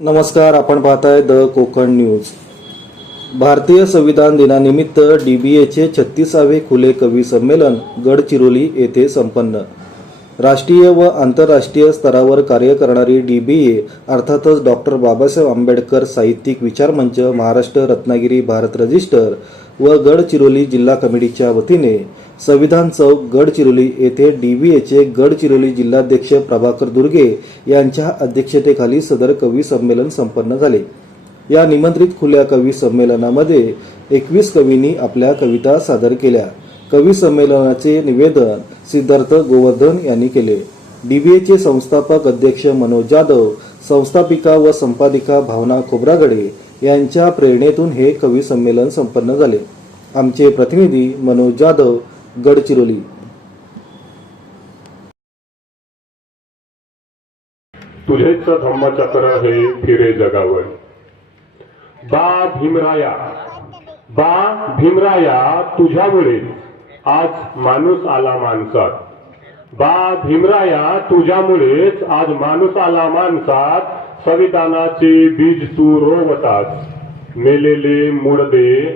नमस्कार, आपण पाहताय द कोकण न्यूज. भारतीय संविधान दिनानिमित्त DBAचे 36वे खुले कवी संमेलन गडचिरोली येथे संपन्न. राष्ट्रीय व आंतरराष्ट्रीय स्तरावर कार्य करणारी DBA अर्थातच डॉक्टर बाबासाहेब आंबेडकर साहित्यिक विचार मंच महाराष्ट्र रत्नागिरी भारत रजिस्टर व गडचिरोली जिल्हा कमिटीच्या वतीने संविधान चौक गडचिरोली येथे DBAचे गडचिरोली जिल्हाध्यक्ष प्रभाकर दुर्गे यांच्या अध्यक्षतेखाली सदर कवी संमेलन संपन्न झाले. या निमंत्रित खुल्या कवी संमेलनामध्ये 21 कवींनी आपल्या कविता सादर केल्या. कवी संमेलनाचे निवेदन सिद्धार्थ गोवर्धन यांनी केले. DBAचे संस्थापक अध्यक्ष मनोज जाधव, संस्थापिका व संपादिका भावना खोब्रागडे यांच्या प्रेरणेतून हे कवी संमेलन संपन्न झाले. आमचे प्रतिनिधी मनोज जाधव, गडचिरोली. तुझेच धम्मचक्र हे फिरे जगावर. बा भीमराया तुझ्यामुळे आज माणूस आला माणसात. बा भीमराया तुझ्यामुळेच आज माणूस आला माणसात. संविधानाचे बीज तू रोवताच, मेलेले मुडदे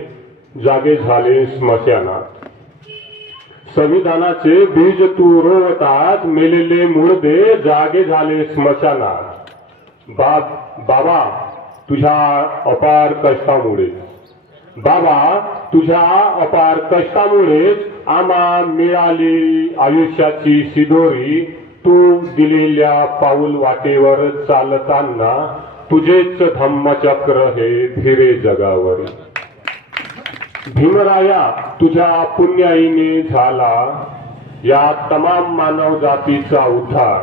जागे झाले स्मशानात. संविधानाचे बीज तू रोवताच, मेलेले मुडदे जागे झाले स्मशानात. बाबा तुझ्या अपार कष्टामुळे, बाबा तुझ्या अपार कष्टामुळेच आम्हा मिळाली आयुष्याची शिदोरी. तू दिलेल्या पाऊल वाटेवर चालताना तुझेच धम्मचक्र हे फिरे जगावर. भीमराया तुझ्या पुण्याईने झाला या तमाम मानव जातीचा उद्धार.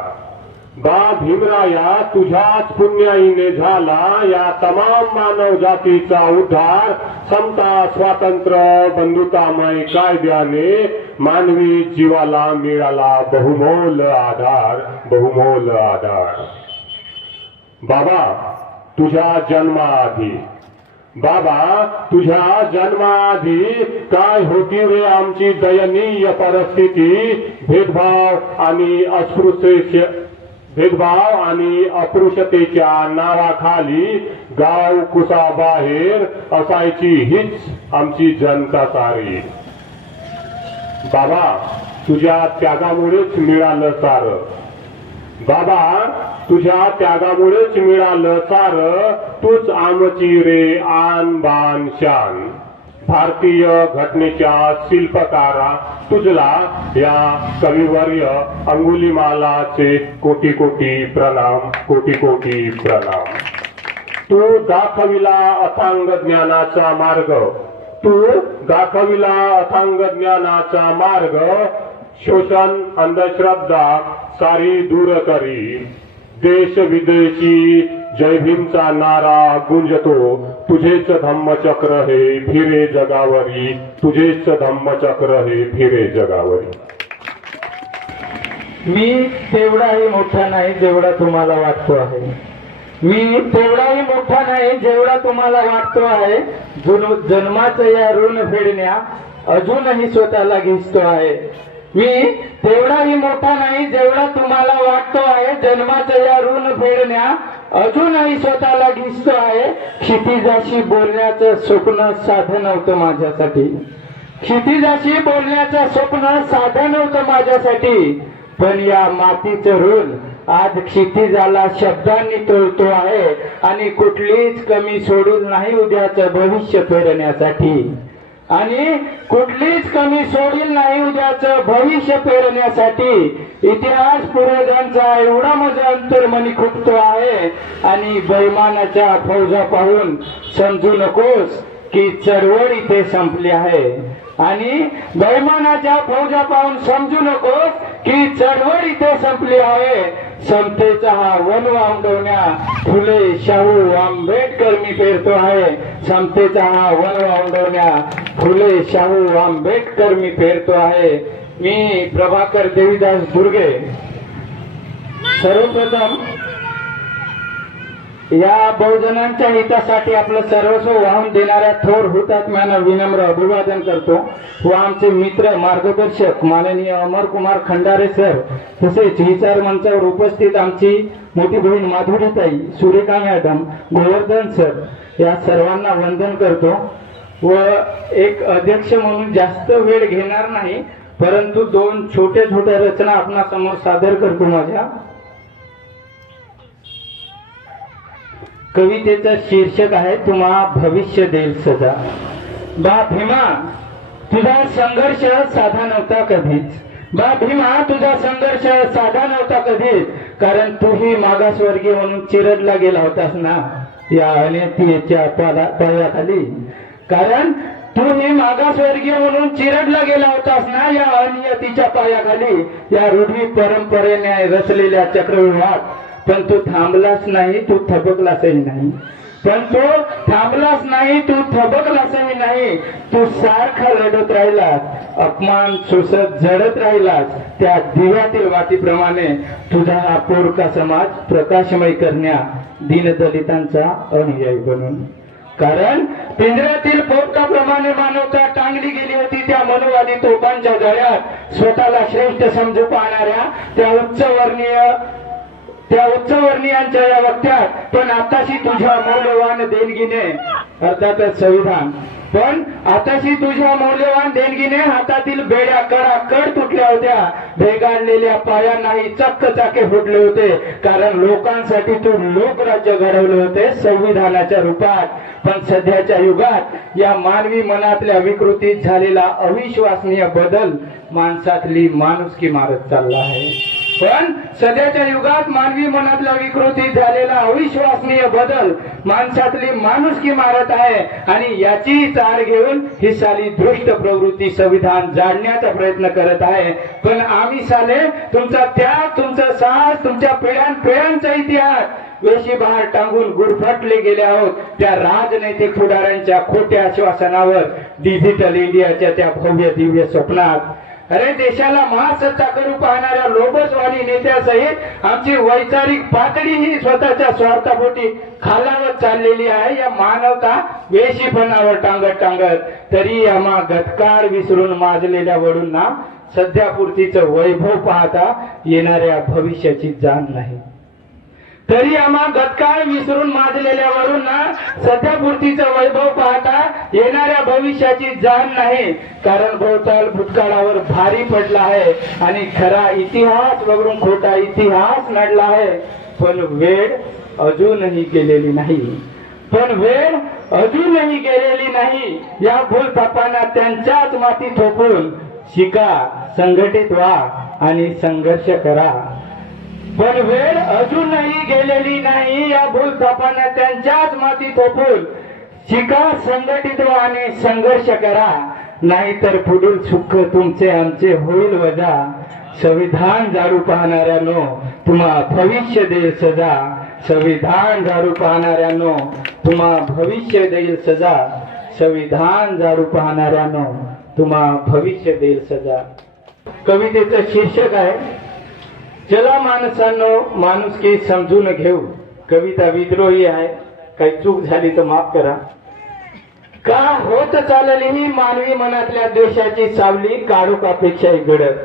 बा भीमराया तुझ्याच पुण्याईने झाला या तमाम मानव जातीचा उद्धार. समता स्वातंत्र्य बंधुतामय कायद्याने मानवी जीवाला मिळाला बहुमोल आधार, बहुमोल आधार. बाबा तुझ्या जन्माआधी, बाबा तुझ्या जन्माआधी काय होती रे आमची दयनीय परिस्थिती. भेदभाव आणि अस्पृश्यतेच्या नावाखाली गाव कुसाबाहेर असायची हीच आमची जनता सारी. बाबा तुझ्या त्यागामुळेच मिळालं सारं. बाबा तुझ्या त्यागामुळेच मिळालं सारं. तूच आमची रे आन बान शान. भारतीय घटनेच्या शिल्पकारा तुझला या कविवर्य अंगुलीमालाचे कोटी कोटी प्रणाम, कोटी कोटी प्रणाम. तू दाखविला अथांग ज्ञानाचा मार्ग, तू दाखविला अथांग ज्ञानाचा मार्ग. शोषण अंधश्रद्धा सारी दूर करी. देश विदेशी जय भीमचा नारा गुंजतो. तुझेच धम्मचक्र हे फिरे जगावरी, तुझेच धम्मचक्र हे फिरे जगावरी. मी तेवढाही मोठा नाही जेवढा तुम्हाला वाटतो आहे. मी तेवढाही मोठा नाही जेवढा तुम्हाला वाटतो आहे. जन्माचं या ऋण फेडण्या अजूनही स्वतःला घिसतो आहे. मी तेवढाही मोठा नाही जेवढा तुम्हाला वाटतो आहे. जन्माचं या ऋण फेडण्या अजूनही स्वतःला घिसतो आहे. क्षितिजाशी बोलण्याचं स्वप्न साधं नव्हतं माझ्यासाठी. क्षितिजाशी बोलण्याचं स्वप्न साधं नव्हतं माझ्यासाठी. पण या मातीचं ऋण आज क्षितिजाला शब्दांनी तोडतो आहे. आणि कुठलीच कमी सोडून नाही उद्याचं भविष्य पेरण्यासाठी. आणि कुठलीच कमी सोडील नाही उद्याचं भविष्य पेरण्यासाठी. इतिहास पूर्वजांचा एवढा माझा अंतर्मनी खुपतो आहे. आणि बैमानाच्या फौजा पाहून समजू नकोस की चळवळ इथे संपली आहे. आणि बैमानाच्या फौजा पाहून समजू नकोस की चळवळ इथे संपली आहे. समतेचा हा वनवा उमटवण्या फुले शाहू आंबेडकर मी पेरतो आहे. समतेचा हा वनवा उमटवण्या फुले शाहू आंबेडकर मी पेरतो आहे. मी प्रभाकर देवीदास दुर्गे. सर्वप्रथम या बहुजनांच्या हितासाठी आपलं सर्वस्व वाहून देणाऱ्या थोर हुतात्म्यांना विनम्र अभिवादन करतो व आमचे मित्र मार्गदर्शक माननीय अमरकुमार खंडारे सर तसेच विचार मंचावर उपस्थित आमची मोठी बहीण माधुरीताई, सुरेखा मॅडम, गोवर्धन सर या सर्वांना वंदन करतो व एक अध्यक्ष म्हणून जास्त वेळ घेणार नाही, परंतु दोन छोट्या छोट्या रचना आपणासमोर सादर करतो. माझ्या कवितेचं शीर्षक आहे तुम्हा भविष्य देईल सजा. बा भीमा तुझा संघर्ष साधा नव्हता कधीच. बा भीमा तुझा संघर्ष साधा नव्हता कधीच, कारण तूही मागासवर्गीय म्हणून चिरडला गेला होतास ना या अनियतीच्या पायाखाली. कारण तूही मागासवर्गीय म्हणून चिरडला गेला होतास ना या अनियतीच्या पायाखाली, या रूढी परंपरेने रचलेल्या चक्रव्यूहात. पण तू थांबलाच नाही, तू थबकलासही नाही. पण तू थांबलाच नाही, तू थबकलासही नाही. तू सारखा लढत राहिलास, अपमान सोसत झडत राहिलास. त्या दिव्यातील वातीप्रमाणे तुझा हा पोरका समाज प्रकाशमय करण्या दीनदलितांचा अनुयायी बनून. कारण पिंजऱ्यातील पोपटाप्रमाणे मानवता टांगली गेली होती त्या मनोवादी तोफांच्या गळ्यात. स्वतःला श्रेष्ठ समजू पाहणाऱ्या त्या उच्चवर्णीयांच्या या वक्त्यात. पण आताशी तुझ्या मौल्यवान देणगीने अर्थातच संविधान, पण आताशी तुझ्या मौल्यवान देणगीने हातातील बेड्या कडाकड तुटल्या होत्या. भेगाडलेल्या पायांनाही चक्क चाके फुटले होते, कारण लोकांसाठी तू लोकराज्य घडवले होते संविधानाच्या रूपात. पण सध्याच्या युगात या मानवी मनातल्या विकृतीत झालेला अविश्वसनीय बदल माणसातली माणुसकी मारत चालला आहे. पण सध्याच्या युगात मानवी मनातल्या विकृतीत झालेला अविश्वसनीय बदल माणसातली माणुसकी मारत आहे. आणि याची चाल घेऊन ही साली दृष्ट प्रवृत्ती संविधान जाणण्याचा प्रयत्न करत आहे. पण आम्ही साले तुमचा त्याग, तुमचा साहस, तुमच्या पिढ्यानपिढ्यांचा इतिहास वेशीबहार टांगून गुरफटले गेले आहोत त्या राजनैतिक पुढाऱ्यांच्या खोट्या आश्वासनावर, डिजिटल इंडियाच्या त्या भव्य दिव्य स्वप्नात. अरे देशाला महासत्ता करू पाहणाऱ्या लोभसवादी नेत्यासहित आमची वैचारिक पातळी ही स्वतःच्या स्वार्थापोटी खालावत चाललेली आहे. या मानवता वेशीपणावर टांगत तरी आम्हा गतकाळ विसरून माजलेल्या वडूंना सध्यापुरतीचं वैभव पाहता येणाऱ्या भविष्याची जाण नाही. तरी आम्हा गतकाळ विसरून माजलेल्या वरूंना सध्यापुरतीचं वैभव पाहता येणाऱ्या भविष्याची जाण नाही. कारण भोवताल भूतकाळावर भारी पडला आहे आणि खरा इतिहास वगळून खोटा इतिहास नडला आहे. पण वेळ अजूनही गेलेली नाही. या भूलथापांना त्यांच्याच माती थोपून शिका, संघटित व्हा आणि संघर्ष करा. पण वेळ अजूनही गेलेली नाही. या भूलथापांना त्यांच्याच माती थोपून शिका, संघटित व्हा आणि संघर्ष करा. नाहीतर पुढील सुख तुमचे आमचे होईल वजा. संविधान जारू पाहणाऱ्यांनो तुम्हा भविष्य देईल सजा. संविधान जारू पाहणाऱ्यांनो तुम्हा भविष्य देईल सजा. संविधान जारू पाहणाऱ्यांनो तुम्हा भविष्य देईल सजा. कवितेचं शीर्षक आहे चला माणसांनो माणुसकी समजून घेऊ. कविता विद्रोही आहे, काही चूक झाली तर माफ करा. का होत चालली ही मानवी मनातल्या द्वेषाची सावली काळोखापेक्षाही गडद.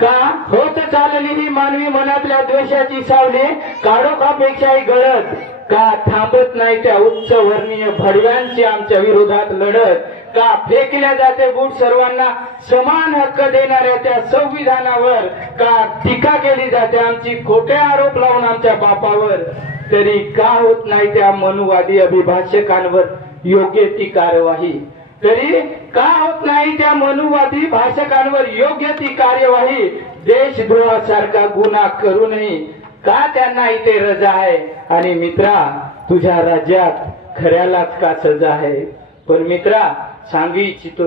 का होत चालली ही मानवी मनातल्या द्वेषाची सावली काळोखापेक्षाही गडद. का थांबत नाही त्या उच्च वर्णीय भडव्यांची आमच्या विरोधात लढत. का फेकल्या जाते बूट सर्वांना समान हक्क देणाऱ्या त्या संविधानावर. का टीका केली जाते आमची खोटे आरोप लावून आमच्या बापावर. तरी का होत नाही त्या मनुवादी अभिभाषकांवर योग्य ती कार्यवाही. तरी का होत नाही त्या मनुवादी भाषकांवर योग्य ती कार्यवाही. देशद्रोहासारखा गुन्हा करूनही का त्यांना इथे रजा आहे. आणि मित्रा तुझ्या राज्यात खऱ्यालाच का सजा आहे. पण मित्रा सांगू इच्छितो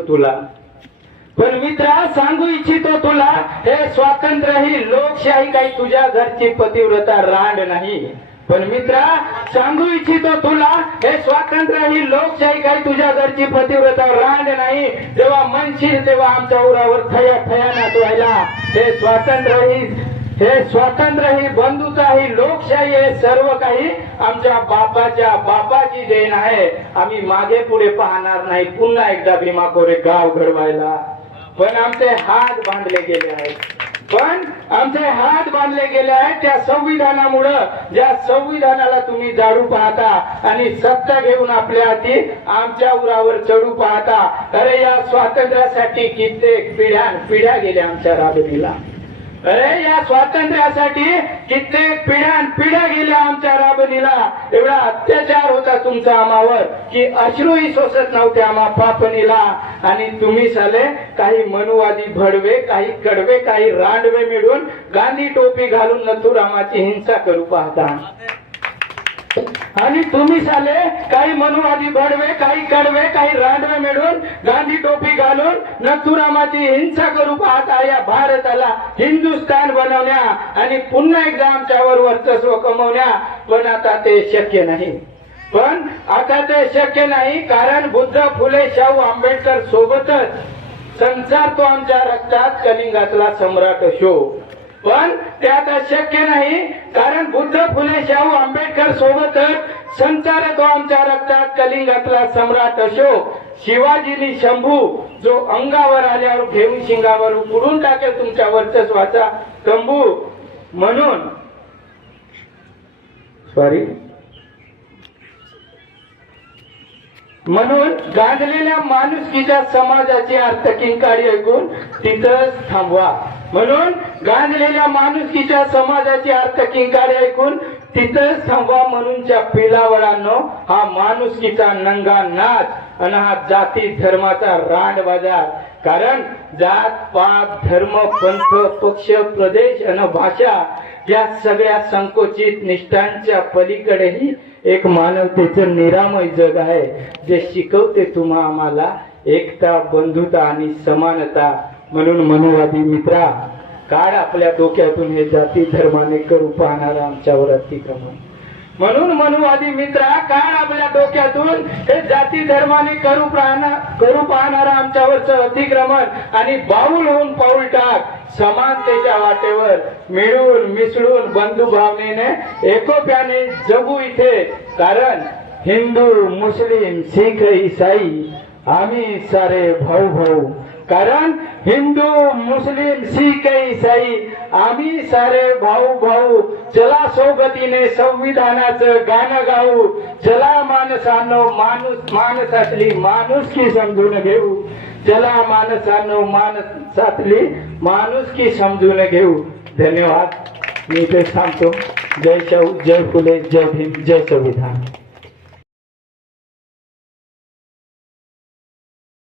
तुला हे स्वातंत्र्य ही लोकशाही काही तुझ्या घरची पतिव्रता रांड नाही. पण मित्रा सांगू इच्छितो तुला हे स्वातंत्र्य ही लोकशाही काही तुझ्या घरची पतिव्रता रांड नाही. जेव्हा म्हणशील तेव्हा आमच्या उरावर थया नाचवायला. हे स्वातंत्र्य ही हे स्वातंत्र्य ही बंधुता ही लोकशाही हे सर्व काही आमच्या बापाच्या बापाची देण आहे. आम्ही मागे पुढे पाहणार नाही पुन्हा एकदा भीमा कोरे गाव घडवायला. पण आमचे हात बांधले गेले आहेत, त्या संविधानामुळं. ज्या संविधानाला तुम्ही जाडू पाहता आणि सत्ता घेऊन आपल्या हाती आमच्या उरावर चढू पाहता. अरे या स्वातंत्र्यासाठी कित्येक पिढ्या गेल्या आमच्या राबणीला. अरे या स्वातंत्र्यासाठी कित्येक पिढ्या गेल्या आमच्या राबणीला. एवढा अत्याचार होता तुमचा आम्हावर की अश्रूही सोसत नव्हते आम्हा पापणीला. आणि तुम्ही साले काही मनुवादी भडवे, काही कडवे, काही रांडवे मिळून गांधी टोपी घालून नथुरामाची हिंसा करू पाहता. आणि तुम्ही साले काही मनुवादी भडवे, काही कडवे, काही रांडवे मिळून गांधी टोपी घालून नथुरामाची हिंसा करू पाहता. या भारताला हिंदुस्थान बनवण्या आणि पुन्हा एकदा आमच्यावर वर्चस्व कमवण्या. पण आता ते शक्य नाही. कारण बुद्ध, फुले, शाहू आंबेडकर सोबतच संसार तो आमच्या रक्तात कलिंगातला सम्राट शो. पण ते आता शक्य नाही. कारण बुद्ध, फुले, शाहू आंबेडकर सोबतच संसार तो आमच्या रक्तात कलिंगातला सम्राट अशोक. शिवाजीनी शंभू जो अंगावर आल्यावर घेऊन शिंगावर उडून टाकेल तुमच्या वर्चस्वाचा तंबू. म्हणून गांधलेल्या माणुसकीच्या समाजाची अर्थकिंकाळी ऐकून तिथंच थांबवा. म्हणूनच्या पिलावळांनो हा माणुसकीचा नंगा नाच आणि हा जाती धर्माचा रांड बाजार. कारण जात पात धर्म पंथ पक्ष प्रदेश आणि भाषा या सगळ्या संकोचित निष्ठांच्या पलीकडेही एक मानवतेचं निरामय जग आहे जे शिकवते तुम्हा आम्हाला एकता, बंधुता आणि समानता. म्हणून मनुवादी मित्रा, काढ आपल्या डोक्यातून हे जाती धर्माने करू पाहणारा आमच्यावर अतिक्रमण. म्हणून मनुवादी मित्रा, काढ आपल्या डोक्यातून हे जाती धर्माने करू पाहणारा आमच्यावरचं अतिक्रमण आणि बाऊल होऊन पाऊल टाक समानतेच्या वाटेवर. मिळून मिसळून बंधू भावनेने एकोप्याने जगू इथे. कारण हिंदू, मुस्लिम, शीख, ईसाई आम्ही सारे भाऊ भाऊ. कारण हिंदू, मुस्लिम, शीख, ईसाई आम्ही सारे भाऊ भाऊ. चला सोबतीने संविधानाचं गाणं गाऊ. चला माणसांनो माणसातली माणुसकी समजून घेऊ. चला माणसांनो माणसातली माणुसकी समजून घेऊ. धन्यवाद. मी इथे थांबतो. जय शाहू, जय फुले, जय भीम, जय संविधान.